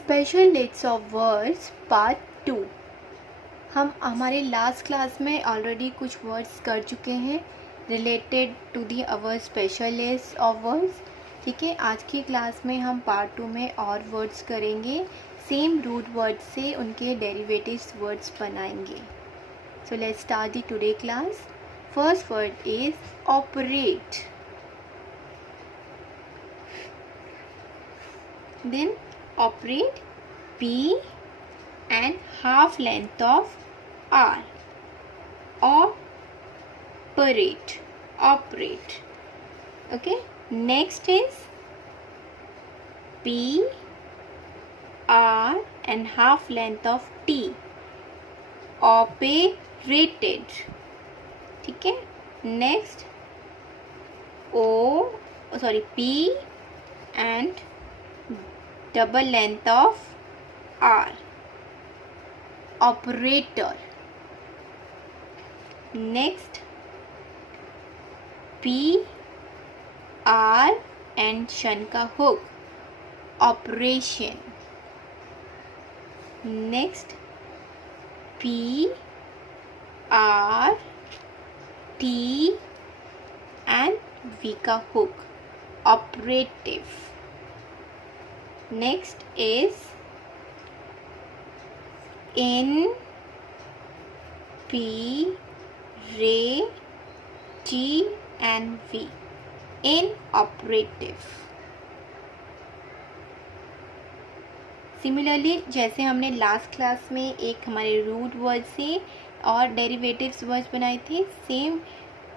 Special list of words part 2। हम हमारे last class में ऑलरेडी कुछ वर्ड्स कर चुके हैं related to the our special list of words. ठीक है, आज की क्लास में हम पार्ट 2 में और वर्ड्स करेंगे, सेम रूट वर्ड्स से उनके डेरिवेटिव्स वर्ड्स बनाएंगे। So let's start the today class. First word is operate. Then operate, P and half length of R. Operate. Okay. Next is P, R and half length of T. Operated. ठीक है. Next P and double length of R. Operator. Next P, R and शन का hook. Operation. Next P, R, T and V का hook. Operative. Next is in, P, ray, T and V. Inoperative. Similarly जैसे हमने last class में एक हमारे root word से और डेरिवेटिव्स वर्ड्स बनाए थे, सेम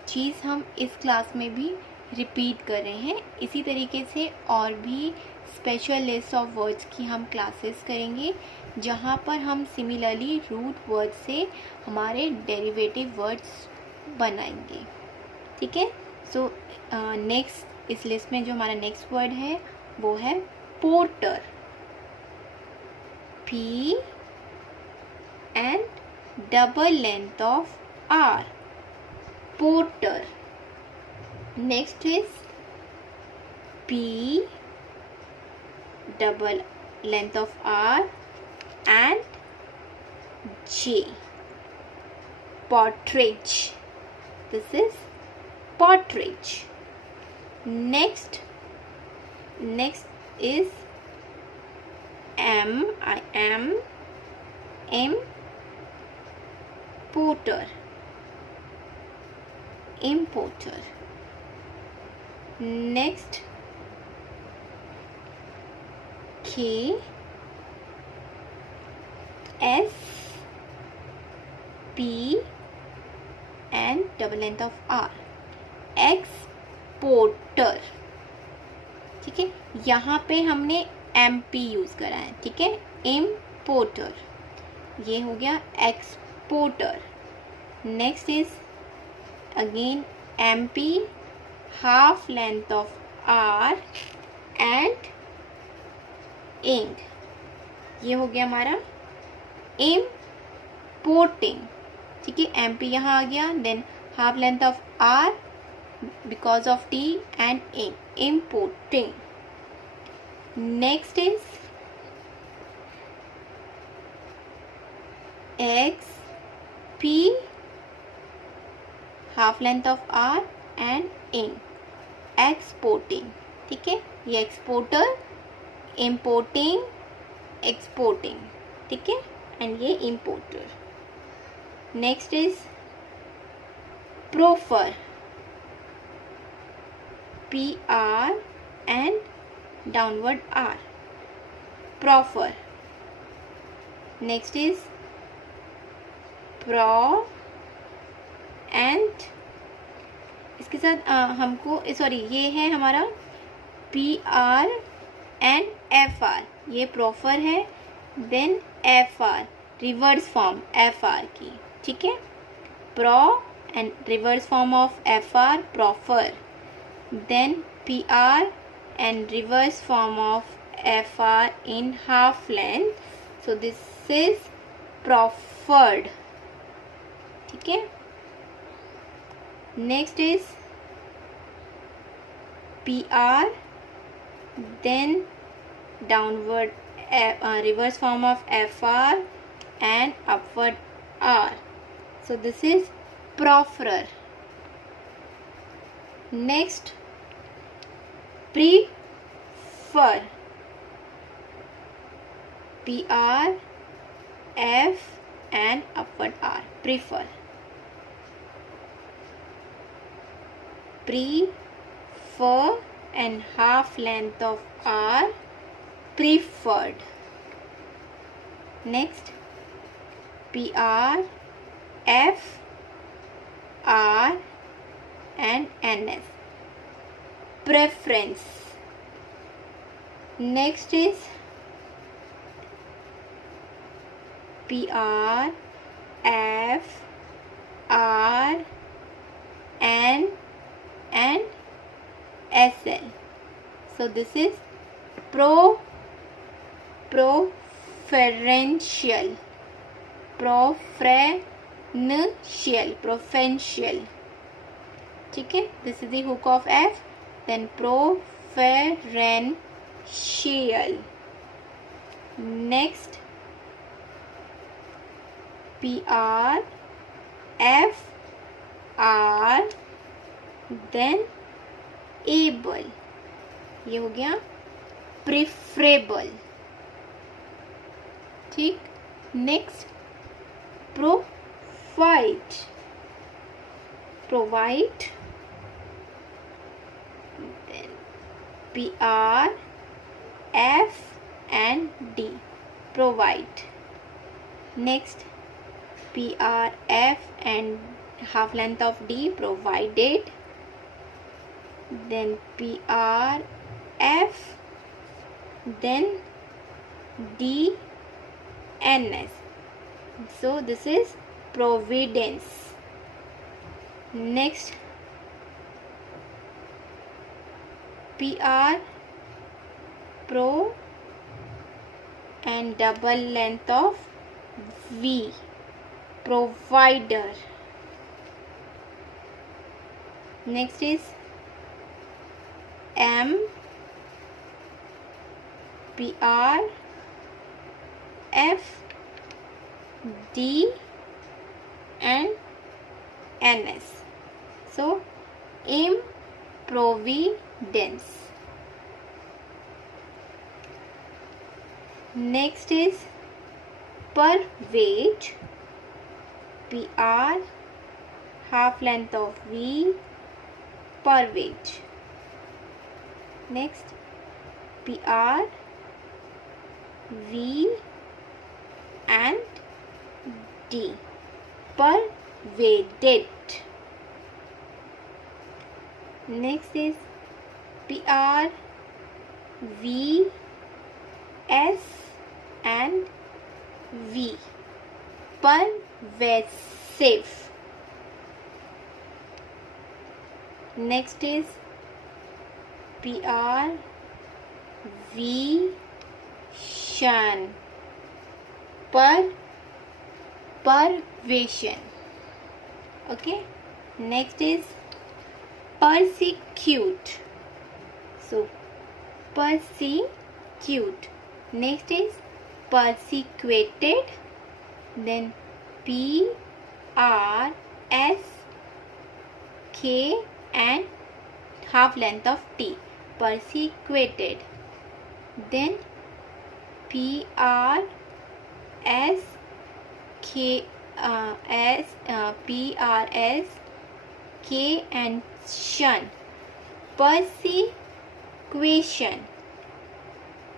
चीज़ हम इस क्लास में भी रिपीट कर रहे हैं। इसी तरीके से और भी स्पेशल लिस्ट ऑफ वर्ड्स की हम क्लासेस करेंगे, जहाँ पर हम सिमिलरली रूट वर्ड से हमारे डेरिवेटिव वर्ड्स बनाएंगे। ठीक है। सो नेक्स्ट इस लिस्ट में जो हमारा नेक्स्ट वर्ड है वो है porter. P and double length of R. Porter. Next is P, double length of R and J. Partridge. This is Partridge. Next is importer. Next K, S, P and double length of R. Exporter. ठीक है, यहाँ पे हमने MP use करा है। ठीक है, importer, ये हो गया exporter. Next is again MP, half length of R and ing, ये हो गया हमारा इम्पोर्टिंग। ठीक है, MP यहाँ आ गया, then half length of R because of T and ing, importing. Next is XP, half length of R and ink, exporting। ठीक है, ये एक्सपोर्टर, इम्पोर्टिंग, एक्सपोर्टिंग। ठीक है, एंड ये importer. Next is proffer. PR and downward R. Proffer. Next is pro and इसके साथ हमको ये है हमारा PR and FR, ये प्रोफर है। Then FR reverse form FR की। ठीक है, pro and reverse form of FR proffer, then PR and reverse form of FR in half length. So this is proffered. ठीक है, next is PR, then downward reverse form of FR and upward R. So this is profferer. Next, prefer. PR, F and upward R. Prefer. Prefer and half length of R. Preferred. Next, PR, F, R and NS. Preference. Next is PR, F, R, N and SL. So this is preferential. ठीक है, this is the hook of F. Then preferential. Next, PR, F, R, then able. ये हो गया preferable. ठीक. Next, provide. Provide. Then PR, F and D. Provide. Next, PR, F and half length of D. Provided. Then PR, F, then D, NS. So this is providence. Next, PR, pro and double length of V. Provider. Next is M, PR, F, D and NS. So improvidence. Next is pervade. PR, half length of V. Pervade. Next, PR, V and D. Pervaded. Next is PR, V, S and V. Pervasive. Next is PR, V, shan. Pervasion. Okay. Next is persecute. So persecute. Next is persecuted. Then P, R, S, K and half length of T. Persecuted. Then P, R, S, K, P, R, S, K and shun. Persecution.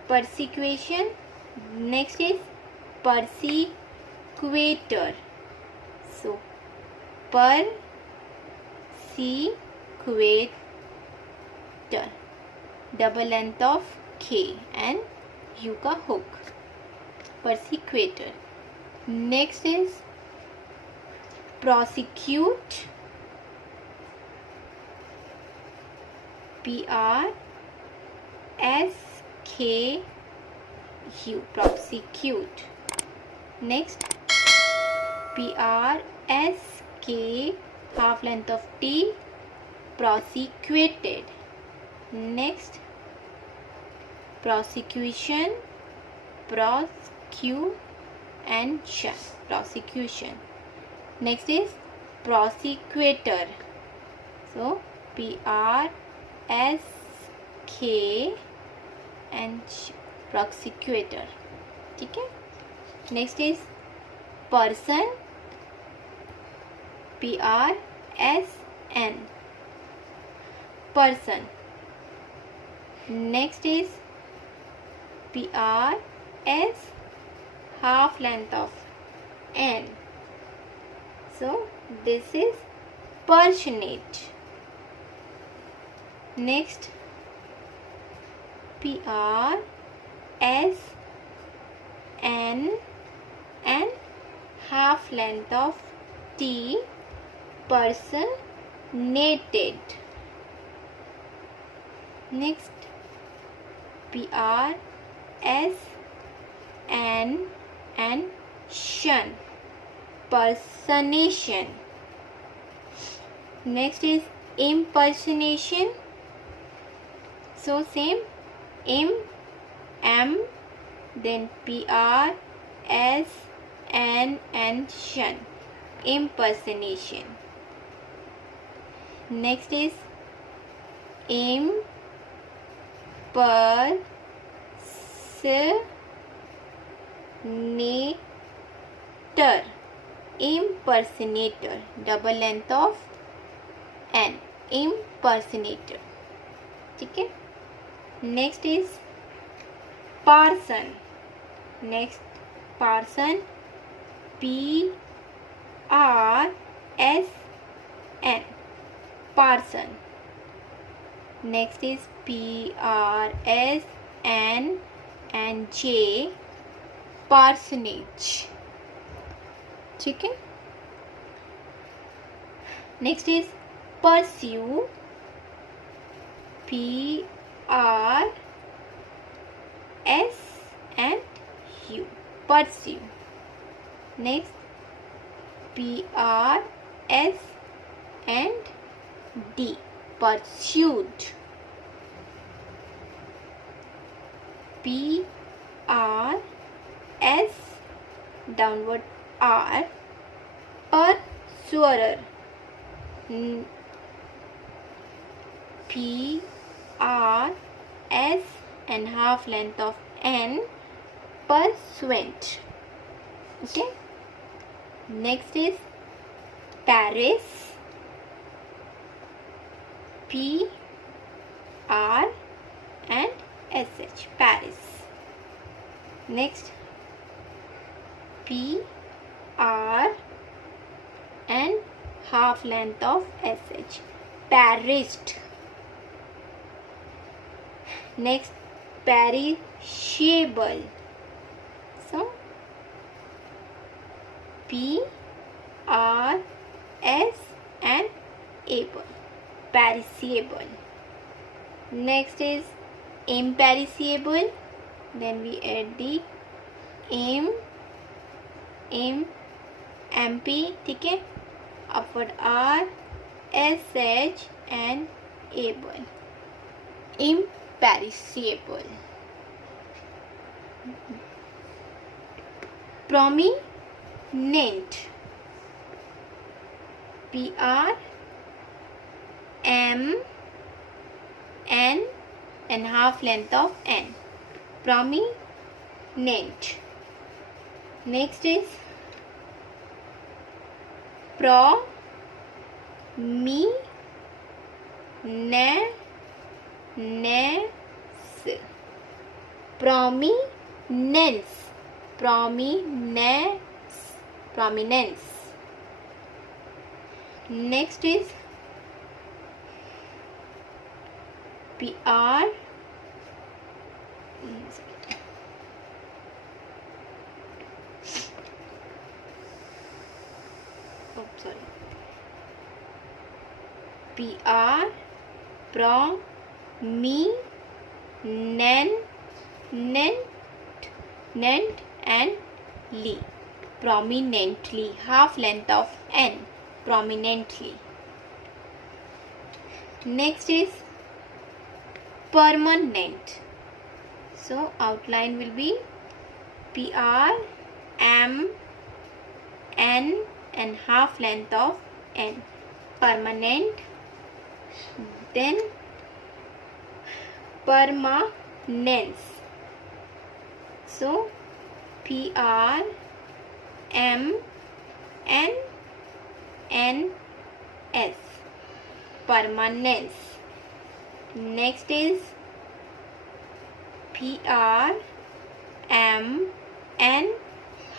Persecution. Next is persecutor. So persecutor. Double length of K and U का hook. Persecutor. Next is prosecute. PR, S, K, U. Prosecute. Next, PR, S, K, half length of T. Prosecuted. Next, prosecution. prosecution. Next is prosecutor. So PRSK and prosecutor. ठीक है. Next is person. PRSN. Person. Next is PRS half length of N. So this is personate. Next PRSN and half length of T, personated. Next PRSN and shun, personation. Next is impersonation. So same, M then PRSN and shun, impersonation. Next is impersonator, impersonator, double length of N, impersonator. ठीक है. Next is parson. Next parson, PRSN, parson. Next is PRSN and J, parsonage. ठीक है. Next is pursue. PRS and U, pursue. Next PRS and D, pursued. PRS downward R, pursuer. PRS and half length of N, pursuant. Okay. Next is Paris. PR and SH, Paris. Next PR and half length of SH, perished. Next perishable. So PRS and able, perishable. Next is imperishable. Then we add the MP. ठीक है. Upward R, SH and able, imperishable. Prominent. PR M N and half length of N, prominent. Next is prominence. Prominence. Next is PR PR prominent and ly, prominently, half length of N, prominently. Next is permanent. So outline will be PR, M, N and half length of N. Permanent. Then permanence. So PR, M, N, N, S. Permanence. Next is PR, M, N,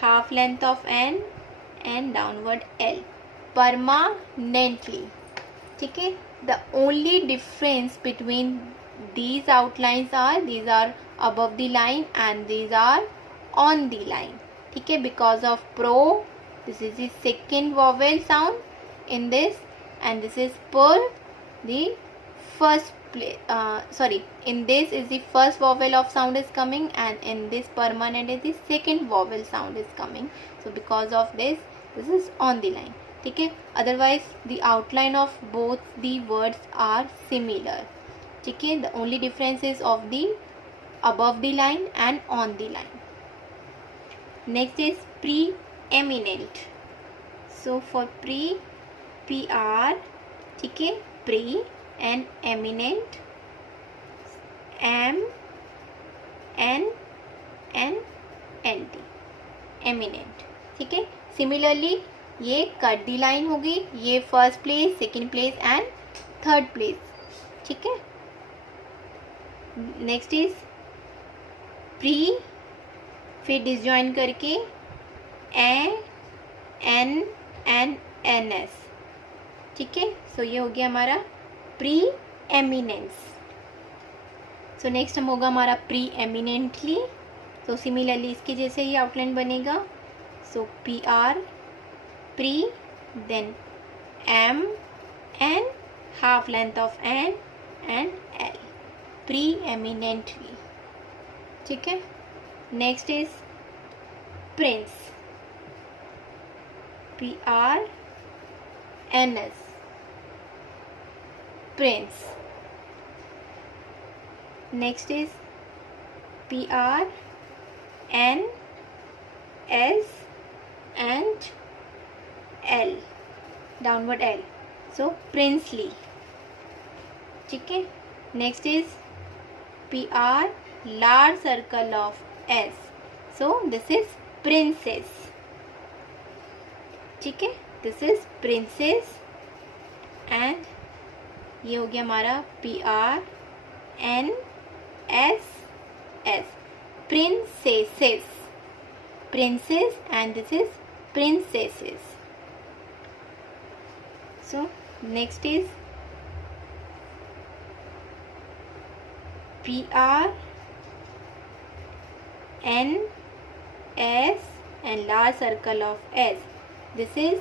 half length of N and downward L. Permanently. ठीक है. The only difference between these outlines are, these are above the line and these are on the line. ठीक है. Because of pro, this is the second vowel sound in this and this is per, the first place. In this is the first vowel of sound is coming and in this permanent is the second vowel sound is coming. So because of this is on the line. ठीक है. Otherwise the outline of both the words are similar. ठीक है. The only difference is of the above the line and on the line. Next is preeminent. So for pre, PR, ठीक है, pre and eminent, M, N, N, N, T, eminent. ठीक है. Similarly ये cut दी line होगी, ये first place, second place and third place. ठीक है. Next is pre, फिर डिसजॉइन करके ए, एन एन एन एस. ठीक है. सो ये हो गया हमारा प्री एमिनेंस. सो नेक्स्ट हम होगा हमारा प्री एमिनेंटली. तो सिमिलरली इसके जैसे ही आउटलाइन बनेगा. So P R, pre, then M, N, half length of N and L. Preeminently. ठीक है. Next is prince. PR, NS. Prince. Next is PR, N, S and L, downward L. So princely. ठीक है. Next is PR, large circle of S. So this is princess. ठीक है. This is princess and ये हो गया हमारा PR, N, S, S. Princesses. Princess and this is princesses. So next is PR, N, S and large circle of S. This is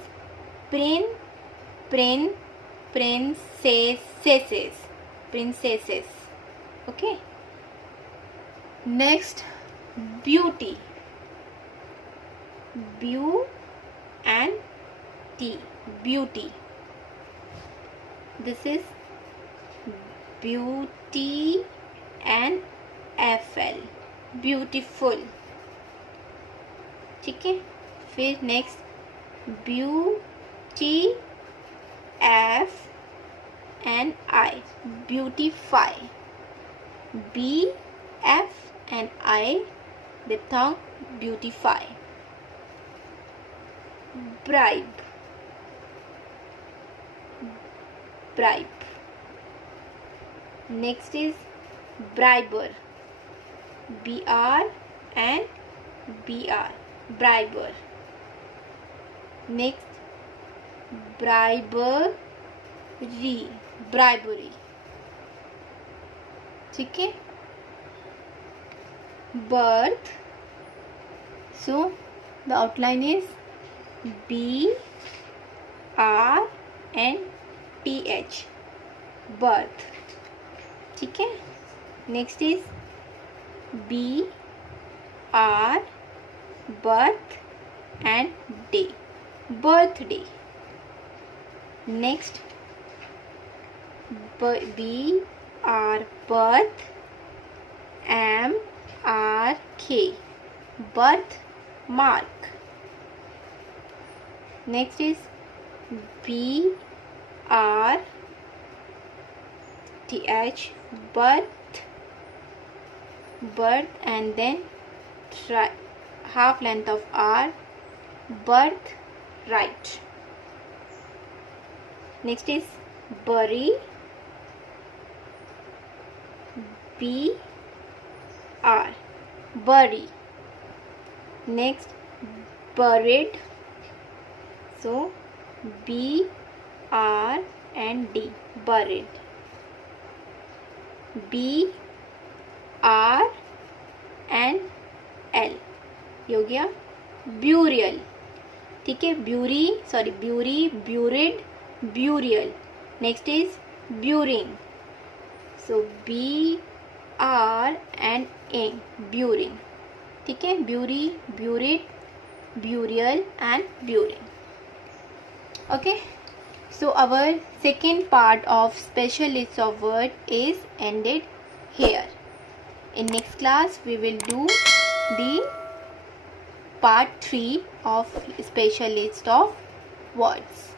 princesses. Princesses. Okay. Next, beauty. Bu and T. Beauty. This is beauty and FL. Beautiful. ठीक है. फिर next beauty, F and I. Beautify. B, F and I. Diphthong. Beautify. Bribe. Bribe. Next is briber. BR and BR. Briber. Next, bribery. Bribery. ठीक है. Birth. So the outline is B, R and TH. Birth. ठीक है. Next is B, R, birth and day. Birthday. Next, B, R, birth, M, R, K. birthmark. Next is BRTH, birth, and then half length of R, birthright. Next is bury, BR, bury. Next buried, so BR and D, buried. BR and L, ये हो गया burial. ठीक है, bury, buried, burial. Next is burying, so BR and A, burying. ठीक है, bury, buried, burial and burying. Okay, so our second part of special list of word is ended here. In next class we will do the part 3 of special list of words.